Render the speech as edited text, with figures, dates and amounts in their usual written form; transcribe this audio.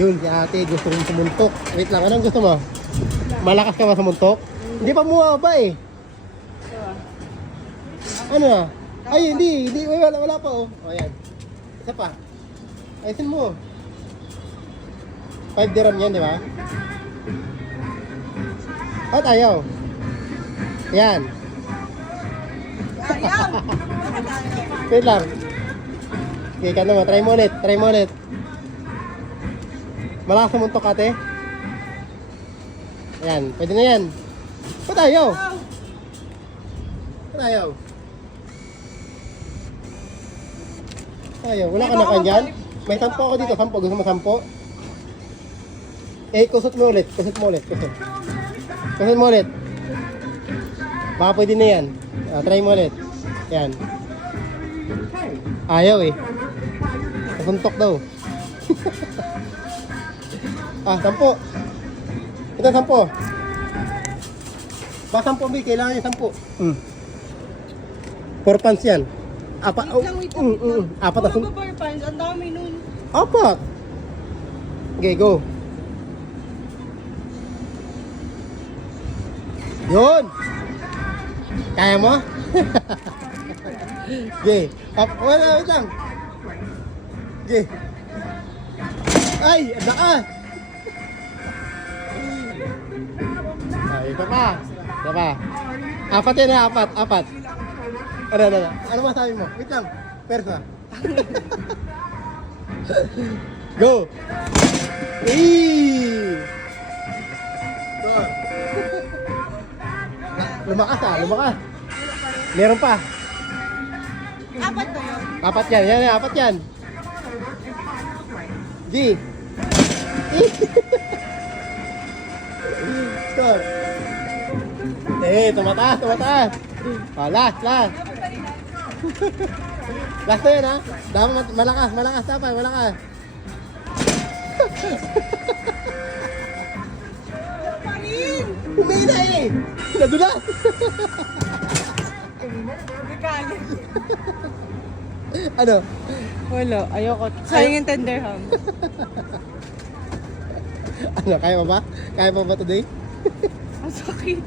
Yun, si ate gusto kong sumuntok. Wait lang, anong gusto mo? Malakas ka ba sumuntok? Hindi pa bumaba eh. Ano na? Ay, hindi. Wala pa oh. O, yan. Isa pa. Ayusin mo. 5 dirham yan, di ba? Ba't ayaw? Yan. Ayaw! Wait lang. Okay, ka naman. Try mo ulit. Malakas sumuntok ate. Ayan, pwede na yan. Ba't ayaw? Ba't ayaw? Ayaw, wala ka na kanyan? May 10 ako dito, 10. Gusto mo 10? Eh, kusot mo ulit. Kusot mo ulit. Baka pwede na yan. Try mo ulit. Yan. Ayaw eh. Nasuntok daw. 10. Ito 10. Baka 10 may kailangan yung 10. 4 pants yan. Apat. Wait lang. Apat na Puro bar pants, ang dami nun. Apat. Okay, go. Yun. Kaya mo? Okay. Wait lang. Okay. Ay, ada ka. Ay, ito pa. Apat yan na, apat. Ano masabi mo? Wait lang. Persa. Go. Go. Lumakas. Meron pa. Apat ba yun? Apat yan. G. Stop. Tumataas. Last. Last na yun ha. Dapat malakas dapat, malakas. Humina eh. Nadulas. Nagkalit. Ano? Wala, ayoko. Sayang yung tenderham. Ano, kaya pa ba? Kaya pa ba today? Ang sakit.